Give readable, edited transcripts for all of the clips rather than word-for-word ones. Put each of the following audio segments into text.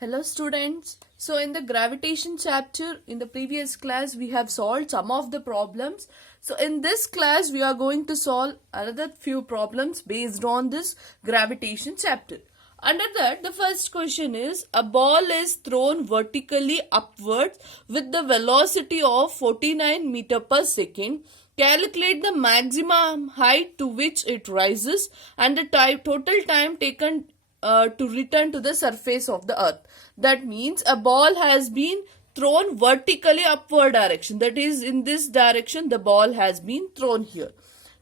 Hello students. So in the gravitation chapter in the previous class we have solved some of the problems. So in this class we are going to solve another few problems based on this gravitation chapter. Under that the first question is a ball is thrown vertically upwards with the velocity of 49 meter per second. Calculate the maximum height to which it rises and the total time taken to return to the surface of the earth. That means a ball has been thrown vertically upward direction. That is, in this direction the ball has been thrown here.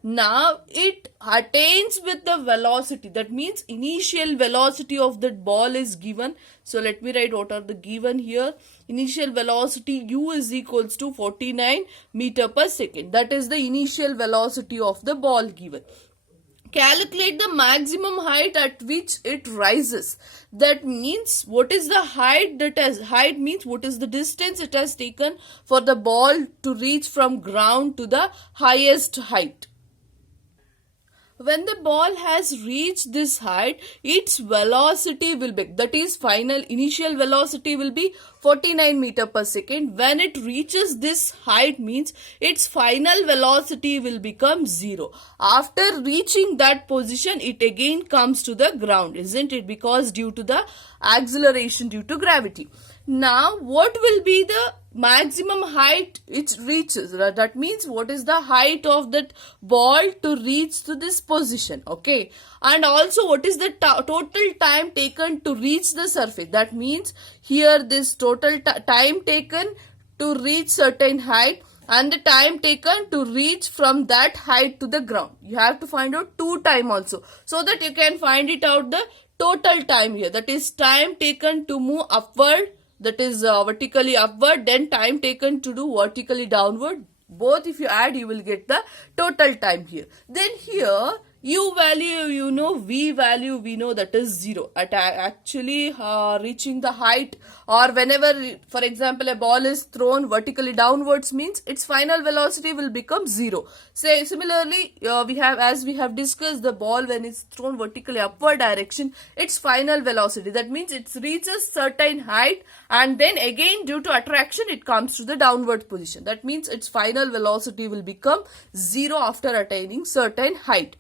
Now it attains with the velocity. That means initial velocity of that ball is given. So let me write what are the given here. Initial velocity u is equals to 49 meter per second. That is the initial velocity of the ball given. Calculate the maximum height at which it rises. That means what is the height height means what is the distance it has taken for the ball to reach from ground to the highest height. When the ball has reached this height, its velocity will be, that is final initial velocity will be 49 meter per second. When it reaches this height means its final velocity will become 0. After reaching that position, it again comes to the ground, isn't it? Because due to the acceleration due to gravity. Now, what will be the maximum height it reaches? That means what is the height of that ball to reach to this position, okay? And also what is the total time taken to reach the surface? That means here this total time taken to reach certain height and the time taken to reach from that height to the ground. You have to find out two time also so that you can find it out the total time here. That is time taken to move upward, that is vertically upward, then time taken to do vertically downward. Both if you add you will get the total time here. Then here u value you know, v value we know that is 0 at actually reaching the height, or whenever for example a ball is thrown vertically downwards means its final velocity will become 0. Say similarly we have discussed the ball when it's thrown vertically upward direction, its final velocity, that means it reaches certain height and then again due to attraction it comes to the downward position. That means its final velocity will become 0 after attaining certain height.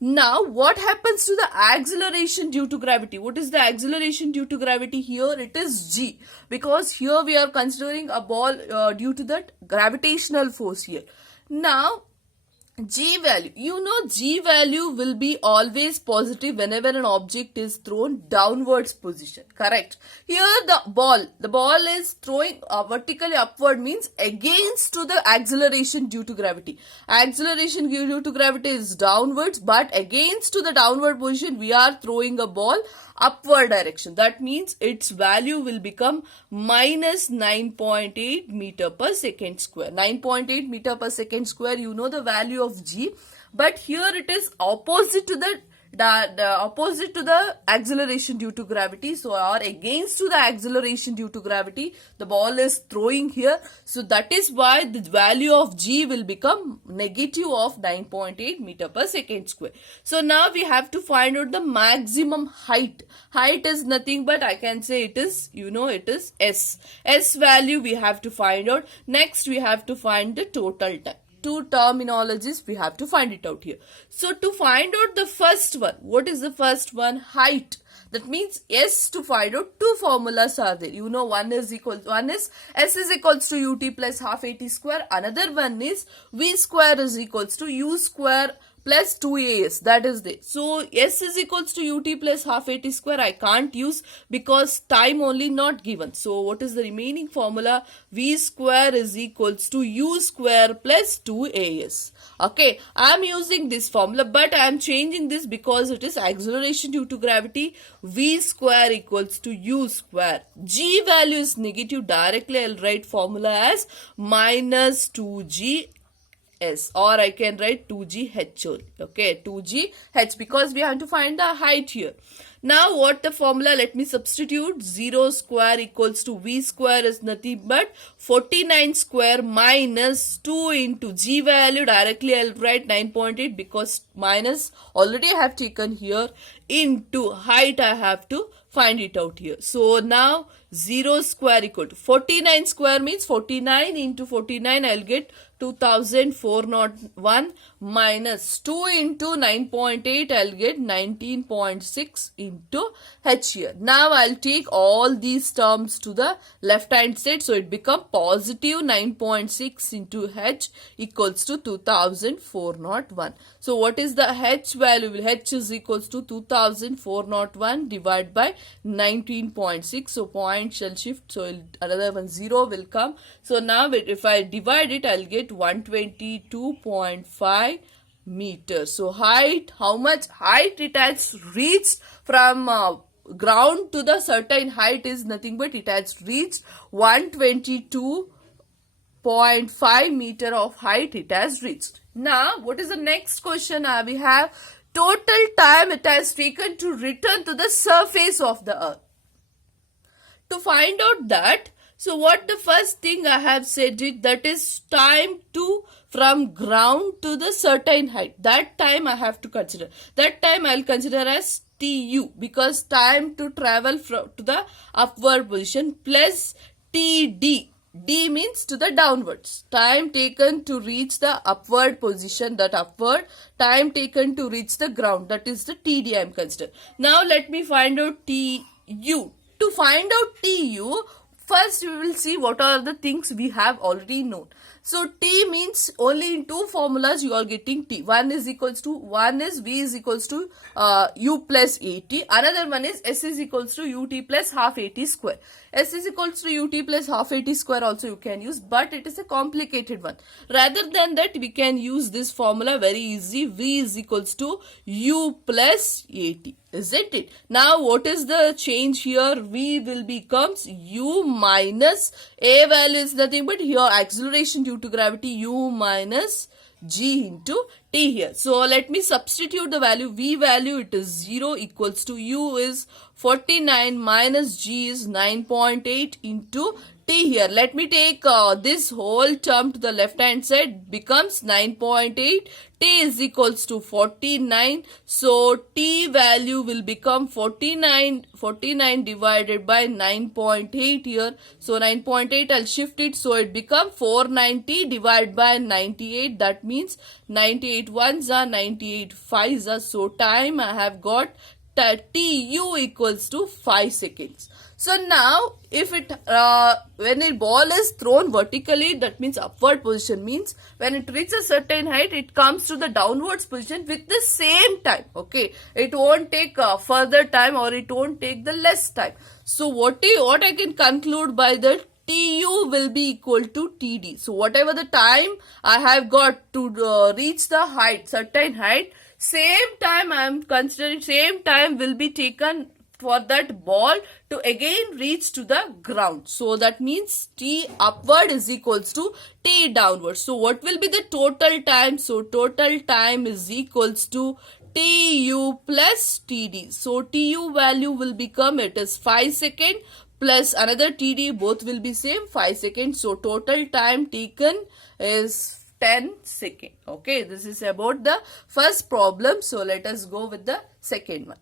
Now, what happens to the acceleration due to gravity? What is the acceleration due to gravity here? It is g, because here we are considering a ball due to that gravitational force here. Now, g value, you know g value will be always positive whenever an object is thrown downwards position, correct? Here the ball is throwing vertically upward means against to the acceleration due to gravity. Acceleration due to gravity is downwards, but against to the downward position we are throwing a ball upward direction. That means its value will become minus 9.8 meter per second square. 9.8 meter per second square, you know the value of g, but here it is opposite to the opposite to the acceleration due to gravity, so or against to the acceleration due to gravity the ball is throwing here, so that is why the value of g will become negative of 9.8 meter per second square. So now we have to find out the maximum height. Height is nothing but I can say it is, you know, it is s value we have to find out. Next we have to find the total time. Two terminologies we have to find it out here. So to find out the first one, what is the first one? Height. That means s, to find out two formulas are there. You know, one is s is equals to ut plus half at square. Another one is v square is equals to u square plus 2as, that is there. So s is equals to ut plus half at square I can't use because time only not given. So what is the remaining formula? V square is equals to u square plus 2as. Okay, I am using this formula, but I am changing this because it is acceleration due to gravity. V square equals to u square. G value is negative. Directly I'll write formula as minus 2g s, or I can write 2gh only. Okay, 2gh, because we have to find the height here. Now what the formula? Let me substitute. 0 square equals to v square is nothing but 49 square minus 2 into g value. Directly I'll write 9.8 because minus already I have taken here, into height I have to find it out here. So now 0 square equal to 49 square means 49 into 49 I'll get 2401 minus 2 into 9.8 I'll get 19.6 into h here. Now I'll take all these terms to the left hand side, so it become positive 9.6 into h equals to 2401. So what is the h value? H is equals to 2401 divided by 19.6. So point shall shift, so another one 0 will come. So now if I divide it, I'll get 122.5 meters. So height, how much height it has reached from ground to the certain height is nothing but it has reached 122.5 meter of height it has reached. Now what is the next question we have? Total time it has taken to return to the surface of the earth. To find out that, so what the first thing I have said it, that is time to from ground to the certain height. That time I have to consider. That time I'll consider as TU, because time to travel from to the upward position, plus TD. D means to the downwards. Time taken to reach the upward position, that upward. Time taken to reach the ground, that is the TD I am considering. Now let me find out TU. To find out TU, first we will see what are the things we have already known. So T means only in two formulas you are getting T. One is V is equals to U plus AT. Another one is S is equals to UT plus half AT square. S is equals to UT plus half AT square also you can use, but it is a complicated one. Rather than that, we can use this formula very easy. V is equals to U plus AT. Isn't it? Now what is the change here? V will becomes U minus A value is nothing but here acceleration due to gravity, U minus G into T here. So let me substitute the value. V value it is 0 equals to U is 49 minus G is 9.8 into T here. Let me take this whole term to the left hand side, becomes 9.8. T is equals to 49. So T value will become 49 divided by 9.8 here. So 9.8 I'll shift it, so it become 490 divided by 98. That means 98 ones are 98 fives are. So time I have got TU equals to 5 seconds. So now if it when a ball is thrown vertically, that means upward position, means when it reaches a certain height it comes to the downwards position with the same time. Okay, it won't take further time or it won't take the less time. So what I can conclude by that, TU will be equal to TD. So whatever the time I have got to reach the height, certain height, same time I am considering, same time will be taken for that ball to again reach to the ground. So that means T upward is equals to T downward. So what will be the total time? So total time is equals to TU plus TD. So TU value will become, it is 5 seconds plus another TD, both will be same 5 seconds. So total time taken is 10 seconds. Okay, this is about the first problem. So let us go with the second one.